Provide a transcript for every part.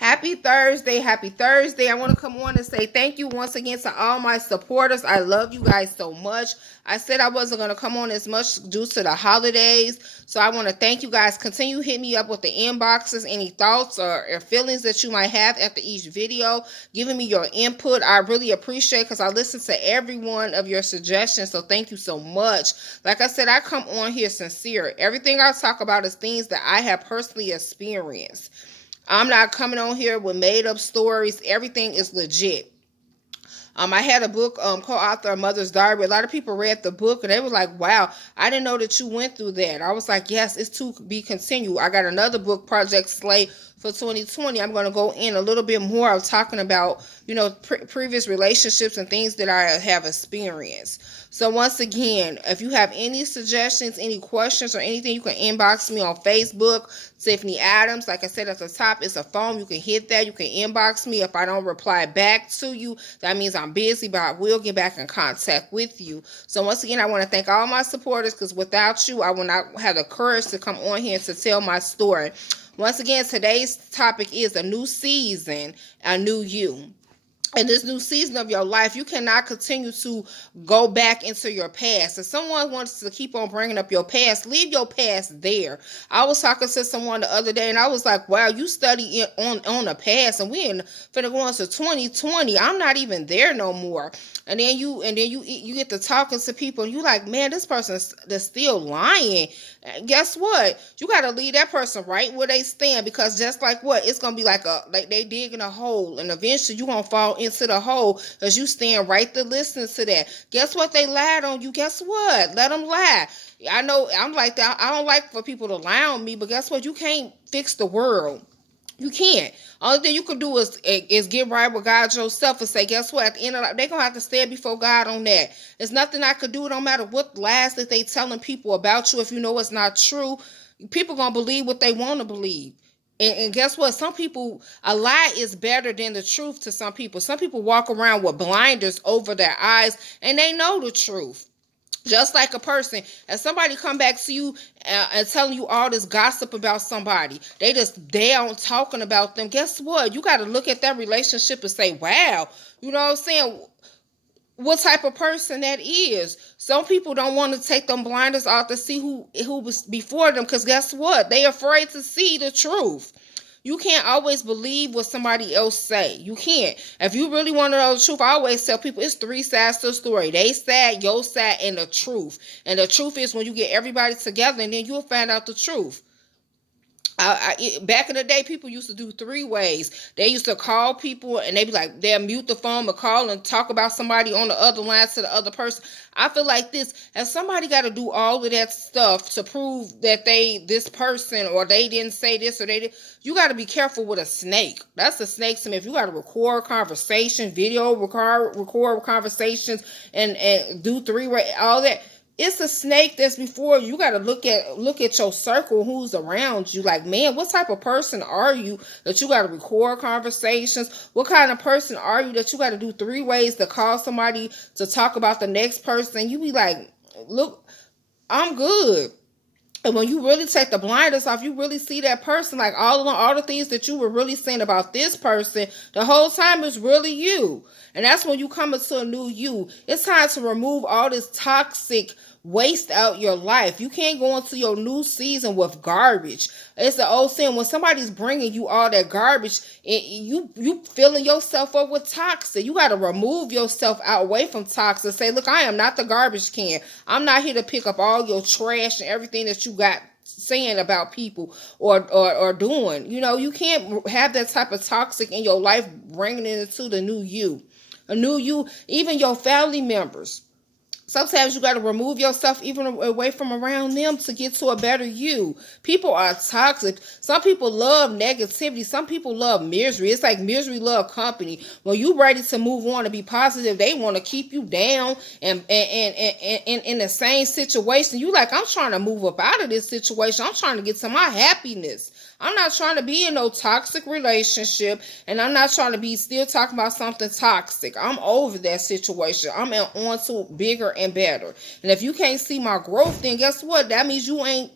Happy Thursday. Happy Thursday. I want to come on and say thank you once again to all my supporters. I love you guys so much. I said I wasn't going to come on as much due to the holidays. So I want to thank you guys. Continue to hit me up with the inboxes, any thoughts or feelings that you might have after each video, giving me your input. I really appreciate it because I listen to every one of your suggestions. So thank you so much. Like I said, I come on here sincere. Everything I talk about is things that I have personally experienced. I'm not coming on here with made up stories. Everything is legit. I had a book co-author Mother's Diary. A lot of people read the book and they were like, wow, I didn't know that you went through that. I was like, yes, it's to be continued. I got another book, Project Slay, for 2020. I'm going to go in a little bit more of talking about, previous relationships and things that I have experienced. So once again, if you have any suggestions, any questions or anything, you can inbox me on Facebook, Tiffany Adams. Like I said at the top, it's a phone. You can hit that. You can inbox me. If I don't reply back to you, that means I'm busy, but I will get back in contact with you. So once again, I want to thank all my supporters because without you, I would not have the courage to come on here to tell my story. Once again, today's topic is a new season, a new you. In this new season of your life, you cannot continue to go back into your past. If someone wants to keep on bringing up your past, leave your past there. I was talking to someone the other day, and I was like, wow, you study on the past, and we finna go into 2020. I'm not even there no more. And then you get to talking to people, and you like, man, this person's still lying. Guess what? You got to leave that person right where they stand, because just like what? It's going to be like they digging a hole, and eventually you're going to fall into the hole because you stand right there listening to that. Guess what? They lied on you. Guess what? Let them lie. I know I'm like that. I don't like for people to lie on me, but guess what? You can't fix the world. You can't. Only thing you can do is get right with God yourself and say, guess what? At the end of the day, they're going to have to stand before God on that. There's nothing I could do. No matter what lies that they telling people about you. If you know it's not true, people going to believe what they want to believe. And guess what? Some people, a lie is better than the truth to some people. Some people walk around with blinders over their eyes and they know the truth. Just like a person, if somebody come back to you and telling you all this gossip about somebody, they just down talking about them. Guess what? You got to look at that relationship and say, wow, you know what I'm saying? What type of person that is. Some people don't want to take them blinders off to see who was before them, because guess what? They afraid to see the truth. You can't always believe what somebody else say. You can't. If you really want to know the truth, I always tell people it's three sides to the story. They side, your side, and the truth. And the truth is when you get everybody together, and then you'll find out the truth. Back in the day, people used to do three ways. They used to call people and they'd be like, they'll mute the phone or call and talk about somebody on the other line to the other person. I feel like this, if somebody got to do all of that stuff to prove that this person, or they didn't say this, or they did, you got to be careful with a snake. That's a snake to me. If you got to record conversation, video, record conversations and do three-way, all that. It's a snake that's before you. Got to look at your circle, who's around you. Like, man, what type of person are you that you got to record conversations? What kind of person are you that you got to do three ways to call somebody to talk about the next person? You be like, look, I'm good. And when you really take the blinders off, you really see that person, like all the things that you were really saying about this person, the whole time is really you. And that's when you come into a new you. It's time to remove all this toxic waste out your life. You can't go into your new season with garbage. It's the old saying, when somebody's bringing you all that garbage, you filling yourself up with toxic. You got to remove yourself out away from toxic. Say, look, I am not the garbage can. I'm not here to pick up all your trash and everything that you got saying about people or doing. You can't have that type of toxic in your life, bringing it into the new you. A new you, even your family members. Sometimes you got to remove yourself even away from around them to get to a better you. People are toxic. Some people love negativity. Some people love misery. It's like misery love company. When you ready to move on and be positive, they want to keep you down and in the same situation. You like, I'm trying to move up out of this situation. I'm trying to get to my happiness. I'm not trying to be in no toxic relationship, and I'm not trying to be still talking about something toxic. I'm over that situation. I'm on to bigger and better. And if you can't see my growth, then guess what? That means you ain't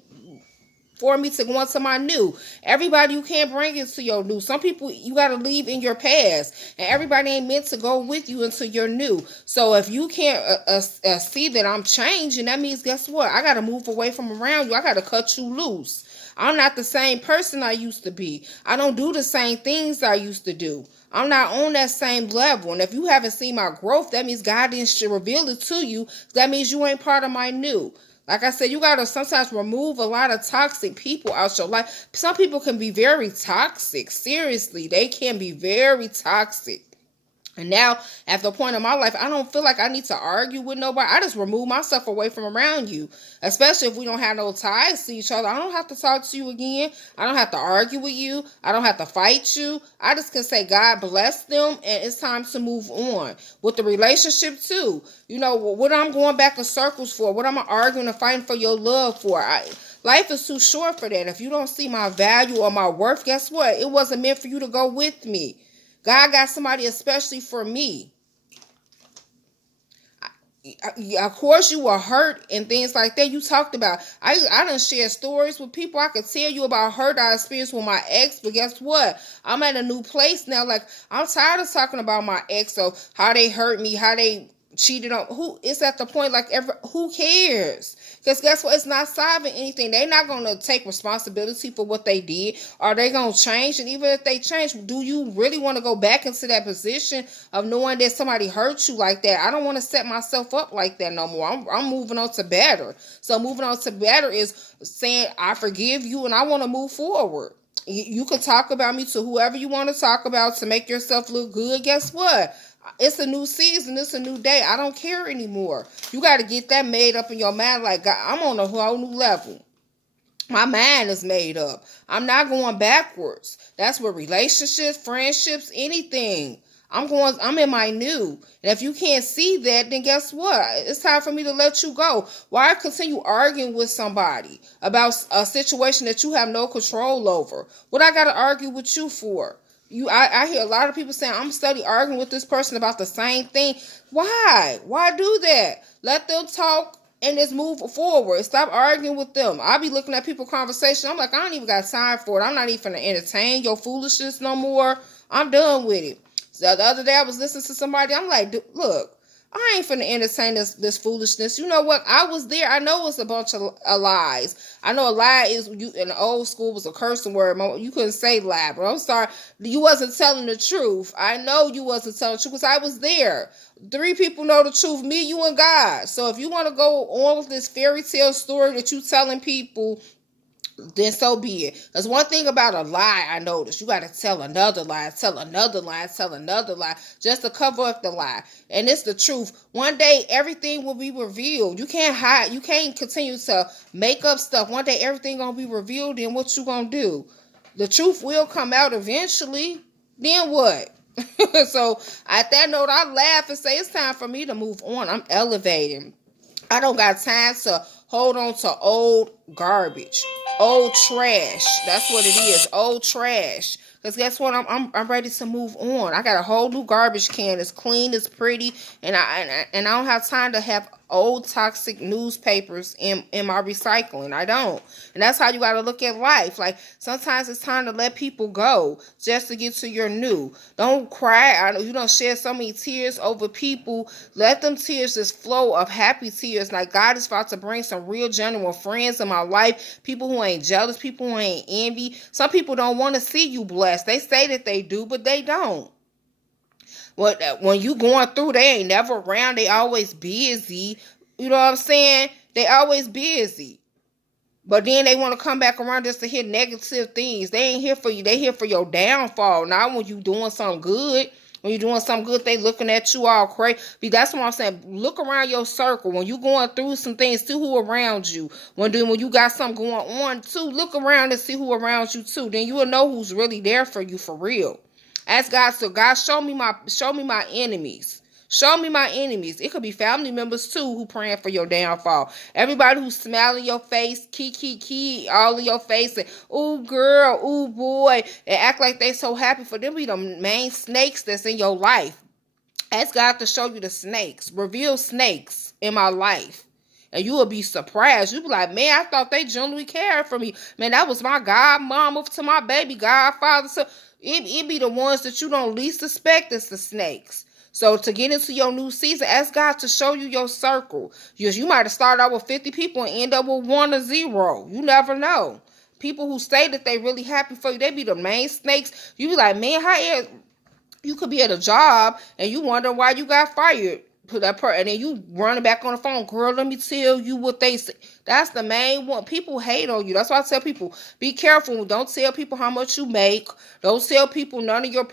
for me to go into my new. Everybody you can't bring into your new. Some people you got to leave in your past, and everybody ain't meant to go with you into your new. So if you can't see that I'm changing, that means guess what? I got to move away from around you. I got to cut you loose. I'm not the same person I used to be. I don't do the same things I used to do. I'm not on that same level. And if you haven't seen my growth, that means God didn't reveal it to you. That means you ain't part of my new. Like I said, you got to sometimes remove a lot of toxic people out your life. Some people can be very toxic. Seriously, they can be very toxic. And now, at the point in my life, I don't feel like I need to argue with nobody. I just remove myself away from around you. Especially if we don't have no ties to each other. I don't have to talk to you again. I don't have to argue with you. I don't have to fight you. I just can say God bless them and it's time to move on. With the relationship too. You know, what I'm going back in circles for? What am I arguing and fighting for your love for? Life is too short for that. If you don't see my value or my worth, guess what? It wasn't meant for you to go with me. God got somebody especially for me. Of course you were hurt and things like that. You talked about, I done share stories with people. I could tell you about hurt I experienced with my ex, but guess what? I'm at a new place now. Like, I'm tired of talking about my ex, so how they hurt me, how they cheated on who. It's at the point like who cares? Because guess what? It's not solving anything. They're not going to take responsibility for what they did. Are they going to change? And even if they change, do you really want to go back into that position of knowing that somebody hurt you like that? I don't want to set myself up like that no more. I'm moving on to better. So moving on to better is saying I forgive you and I want to move forward. You can talk about me to whoever you want to talk about to make yourself look good. Guess what? It's a new season. It's a new day. I don't care anymore. You got to get that made up in your mind. Like, God, I'm on a whole new level. My mind is made up. I'm not going backwards. That's with relationships, friendships, anything. I'm in my new. And if you can't see that, then guess what? It's time for me to let you go. Why continue arguing with somebody about a situation that you have no control over? What I got to argue with you for? I hear a lot of people saying, I'm study arguing with this person about the same thing. Why? Why do that? Let them talk and just move forward. Stop arguing with them. I be looking at people's conversation. I'm like, I don't even got time for it. I'm not even going to entertain your foolishness no more. I'm done with it. So the other day I was listening to somebody. I'm like, look, I ain't finna entertain this foolishness. You know what? I was there. I know it's a bunch of lies. I know a lie is, you in the old school was a cursing word. You couldn't say lie, but I'm sorry. You wasn't telling the truth. I know you wasn't telling the truth because I was there. 3 people know the truth, me, you, and God. So if you want to go on with this fairy tale story that you telling people, then so be it. There's one thing about a lie I noticed. You got to tell another lie, tell another lie, tell another lie, just to cover up the lie. And it's the truth. One day, everything will be revealed. You can't hide. You can't continue to make up stuff. One day, everything going to be revealed. Then what you going to do? The truth will come out eventually. Then what? So, at that note, I laugh and say, it's time for me to move on. I'm elevating. I don't got time to hold on to old garbage, old trash. That's what it is, old trash. Because guess what? I'm ready to move on. I got a whole new garbage can. It's clean, it's pretty, and I don't have time to have old toxic newspapers in my recycling. I don't. And that's how you got to look at life. Like, sometimes it's time to let people go just to get to your new. Don't cry. You don't shed so many tears over people. Let them tears just flow of happy tears. Like, God is about to bring some real genuine friends in my life. People who ain't jealous. People who ain't envy. Some people don't want to see you blessed. They say that they do, but they don't. When you going through, they ain't never around. They always busy. You know what I'm saying? They always busy. But then they want to come back around just to hear negative things. They ain't here for you. They here for your downfall. Not when you doing something good. When you're doing something good, they looking at you all crazy. That's what I'm saying. Look around your circle. When you going through some things, see who around you. When you got something going on too, look around and see who around you too. Then you will know who's really there for you for real. Ask God, so God, show me my enemies. Show me my enemies. It could be family members too who praying for your downfall. Everybody who's smiling your face, key, all in your face, and ooh girl, ooh boy, and act like they so happy for them be the main snakes that's in your life. Ask God to show you the snakes. Reveal snakes in my life. And you will be surprised. You be like, man, I thought they genuinely cared for me. Man, that was my godmama to my baby godfather. So it be the ones that you don't least suspect is the snakes. So to get into your new season, ask God to show you your circle. You might have started out with 50 people and end up with 1 or 0. You never know. People who say that they really happy for you, they be the main snakes. You be like, man, you could be at a job and you wonder why you got fired. And then you running back on the phone, girl, let me tell you what they say. That's the main one. People hate on you. That's why I tell people, be careful. Don't tell people how much you make. Don't tell people none of your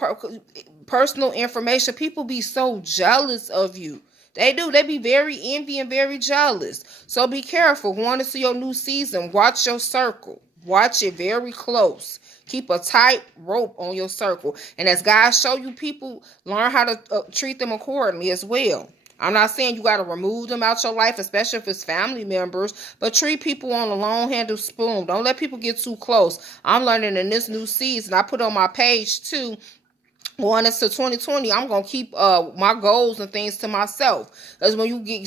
personal information. People be so jealous of you. They do. They be very envy and very jealous. So be careful. Going into your new season, watch your circle. Watch it very close. Keep a tight rope on your circle. And as God show you people, learn how to treat them accordingly as well. I'm not saying you got to remove them out your life, especially if it's family members, but treat people on a long-handled spoon. Don't let people get too close. I'm learning in this new season. I put on my page too, going into 2020, I'm gonna keep my goals and things to myself. Because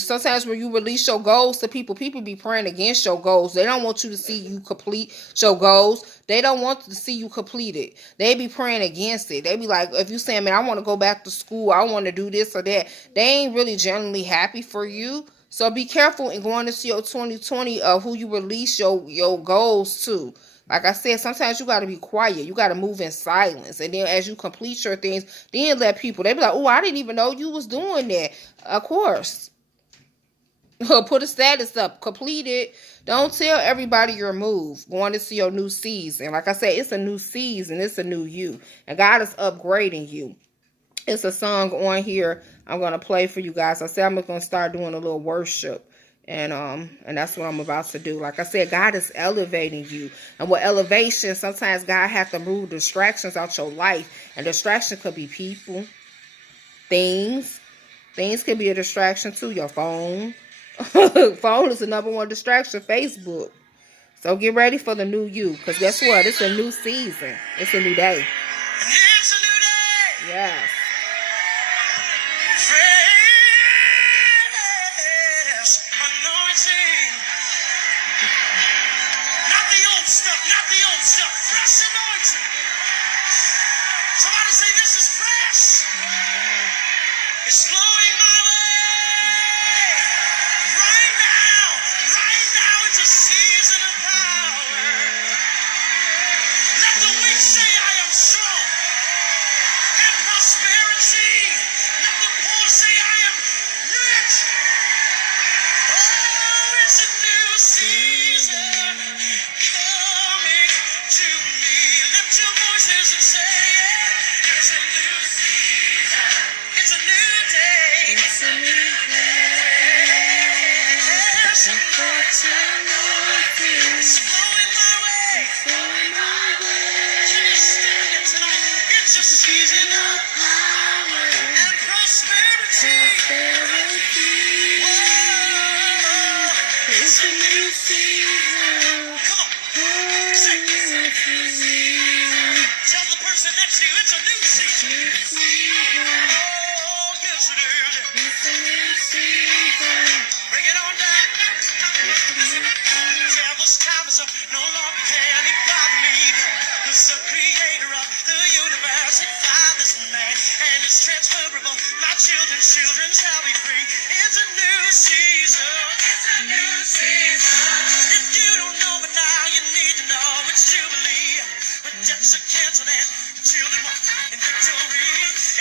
sometimes when you release your goals to people, people be praying against your goals. They don't want you to see you complete your goals. They don't want to see you complete it. They be praying against it. They be like, if you saying, man, I want to go back to school, I want to do this or that, they ain't really genuinely happy for you. So be careful in going into your 2020 of who you release your goals to. Like I said, sometimes you got to be quiet. You got to move in silence. And then as you complete your things, then let people, they be like, oh, I didn't even know you was doing that. Of course. Put a status up. Complete it. Don't tell everybody your move. Going into your new season. Like I said, it's a new season. It's a new you. And God is upgrading you. It's a song on here I'm going to play for you guys. I said I'm going to start doing a little worship. And that's what I'm about to do. Like I said, God is elevating you. And with elevation, sometimes God has to move distractions out your life. And distraction could be people, things. Things could be a distraction too. Your phone. Phone is the number one distraction. Facebook. So get ready for the new you. Because guess what? It's a new season. It's a new day. It's a new day. Yes. Fresh anointing. Somebody say this is fresh. It's flowing my way. Right now it's a season of power. Let the weak say I am strong. And prosperity. Let the poor say I am rich. Oh, it's a new season. And say, yeah, it's a new season. It's a new day. It's a new day. It's a new day. It's flowing my way. It's flowing my way. Can you stand it tonight? It's a season of power and prosperity. Whoa. It's a new season. Come on. Say it. Tell the person next to you it's a new season. Oh, yes it is. It's a new season. Bring it on down. Devil's time is up. No longer can he bother me. It's the creator of the universe. It fathers man. And it's transferable. My children's children shall be free. It's a new season. It's a new season. If you don't know but now you need to know it's Jubilee. Debts are canceled and children walk in victory.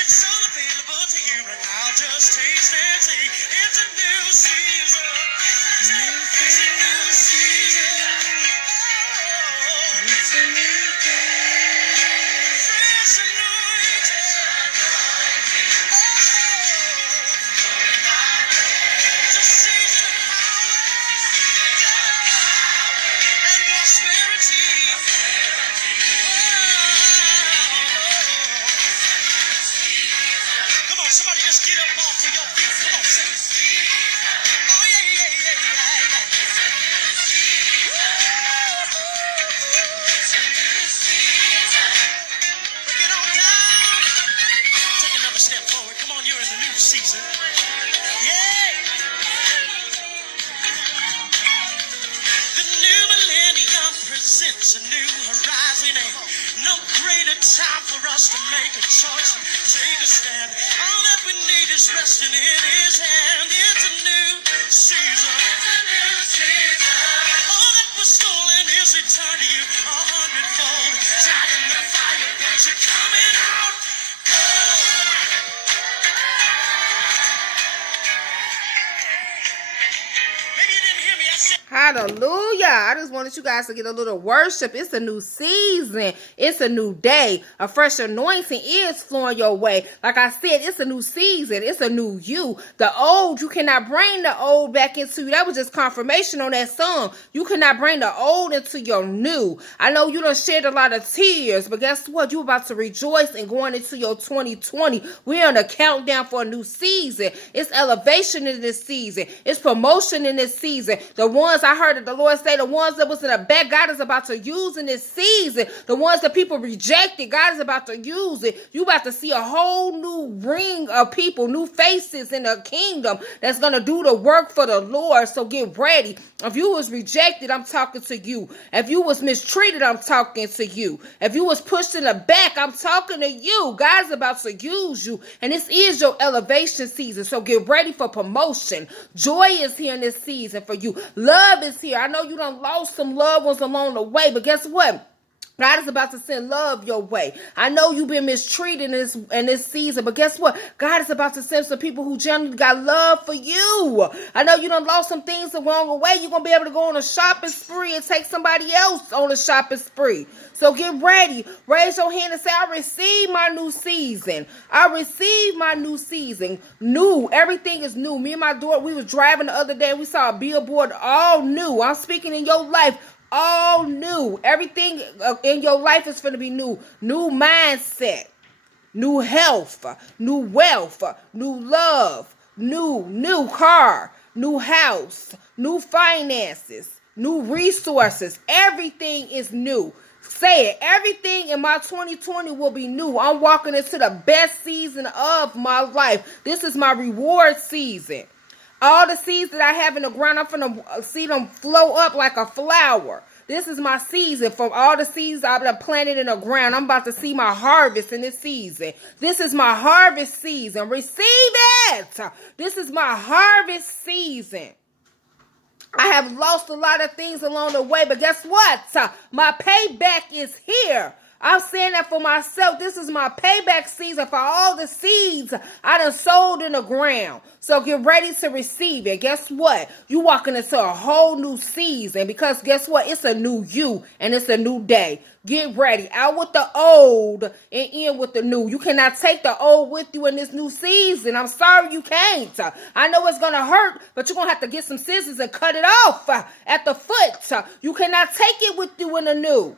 It's all available to you right now. Just taste and see. It's a new season. It's a new season. Oh, it's a new day. Fresh anointing. Oh, it's a season of power and prosperity. Somebody just get up off of your feet. Come on, say it. Oh, yeah. Bring it on down. Take another step forward. Come on, you're in the new season. Yeah. time for us to make a choice and take a stand. All that we need is resting in His hand. It's a new season. It's a new season. All that was stolen is returned to you 100-fold. Tried in the fire, but you're coming out gold. Maybe you didn't hear me. I said. Hallelujah. I just wanted you guys to get a little worship. It's a new season. It's a new day. A fresh anointing is flowing your way. Like I said, it's a new season. It's a new you. The old, you cannot bring the old back into you. That was just confirmation on that song. You cannot bring the old into your new. I know you done shed a lot of tears, but guess what? You about to rejoice and going into your 2020. We're on a countdown for a new season. It's elevation in this season. It's promotion in this season. The ones I heard that the Lord say, the ones that was in the back, God is about to use in this season. The ones that people rejected, God is about to use it. You about to see a whole new ring of people, new faces in the kingdom that's going to do the work for the Lord. So get ready. If you was rejected, I'm talking to you. If you was mistreated, I'm talking to you. If you was pushed in the back, I'm talking to you. God's about to use you. And this is your elevation season. So get ready for promotion. Joy is here in this season for you. Love is here. I know you done lost some loved ones along the way, but guess what? God is about to send love your way. I know you've been mistreated in this season, but guess what? God is about to send some people who genuinely got love for you. I know you done lost some things along the way. You're going to be able to go on a shopping spree and take somebody else on a shopping spree. So get ready. Raise your hand and say, I receive my new season. I receive my new season. New. Everything is new. Me and my daughter, we was driving the other day and we saw a billboard all new. I'm speaking in your life. All new. Everything in your life is going to be new. New mindset, new health, new wealth, new love, new car, new house, new finances, new resources. Everything is new. Say it. Everything in my 2020 will be new. I'm walking into the best season of my life. This is my reward season. All the seeds that I have in the ground, I'm going to see them flow up like a flower. This is my season. From all the seeds I've planted in the ground, I'm about to see my harvest in this season. This is my harvest season. Receive it. This is my harvest season. I have lost a lot of things along the way, but guess what? My payback is here. I'm saying that for myself. This is my payback season for all the seeds I done sowed in the ground. So get ready to receive it. Guess what? You walking into a whole new season because guess what? It's a new you and it's a new day. Get ready. Out with the old and in with the new. You cannot take the old with you in this new season. I'm sorry you can't. I know it's going to hurt, but you're going to have to get some scissors and cut it off at the foot. You cannot take it with you in the new.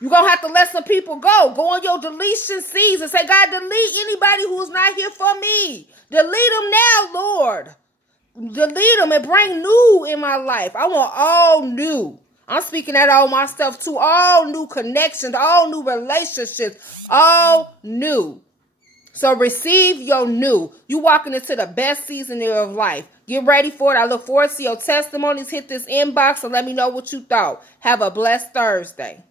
You're going to have to let some people go. Go on your deletion season. Say, God, delete anybody who's not here for me. Delete them now, Lord. Delete them and bring new in my life. I want all new. I'm speaking that all myself too. All new connections, all new relationships, all new. So receive your new. You walking into the best season of your life. Get ready for it. I look forward to your testimonies. Hit this inbox and let me know what you thought. Have a blessed Thursday.